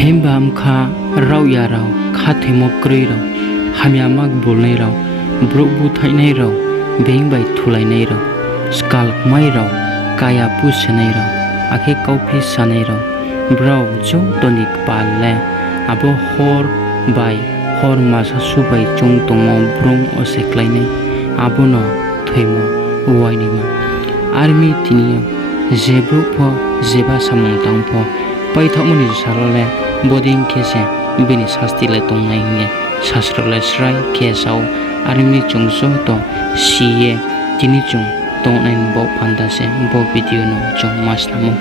Hemba amkha rau ya rau kha themo krei rau hamyamak bolnai rau brok bu thainai rau beng bai thulainai rau skal mai rau kaya pu senai rau akhe kaupi sanai rau brau jo tonik palle abo hor bai hor masa subai chung tongo brong oseklainai abono themo uwainima army tiniyo jebruk pho jeba samung tangpho paithakmani sarole boding kese bini sasti le tongnai nge sasrole srai kesau army chungso to siye tini chung tongnai bo pandase bo video no chung mas namo